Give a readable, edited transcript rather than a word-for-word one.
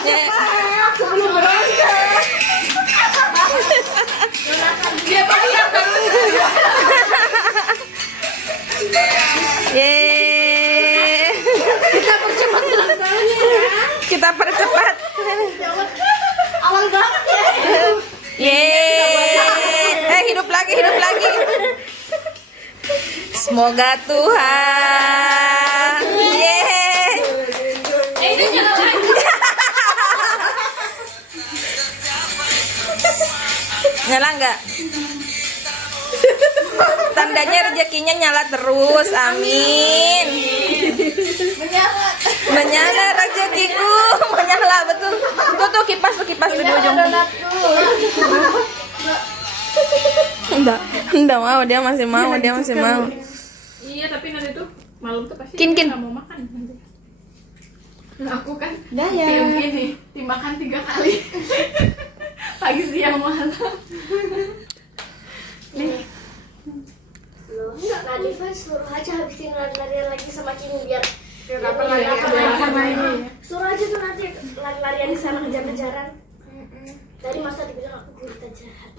Sebelum berangkat. Dia bayar terus. Yeay. Kita percepat ulang tahunnya ya. Kita percepat. Awal banget ya. Yeay. Hidup lagi, hidup lagi. Semoga Tuhan. Yeay. Ini nyala lagi. Nyala nggak? Tandanya rezekinya nyala terus. Amin. Menyala. Menyala rezekiku. Menyala betul. Tuh kipas tuh kipas di ujung. Enggak mau, dia masih mau, dia masih mau. Iya, tapi nanti tuh malam tuh pasti Kin. nggak mau makan nanti. Nah, aku kan Dah ya. diam gini, dimakan 3 kali. Pagi, siang, malam. Nih. Loh, enggak Kak Diva suruh aja habisin lari-larian lagi sama Kimi biar Lapar lagi, lapar lagi. Suruh aja tuh nanti lari-larian di sana kejar-kejaran. Tadi masa dibilang aku gurita jahat.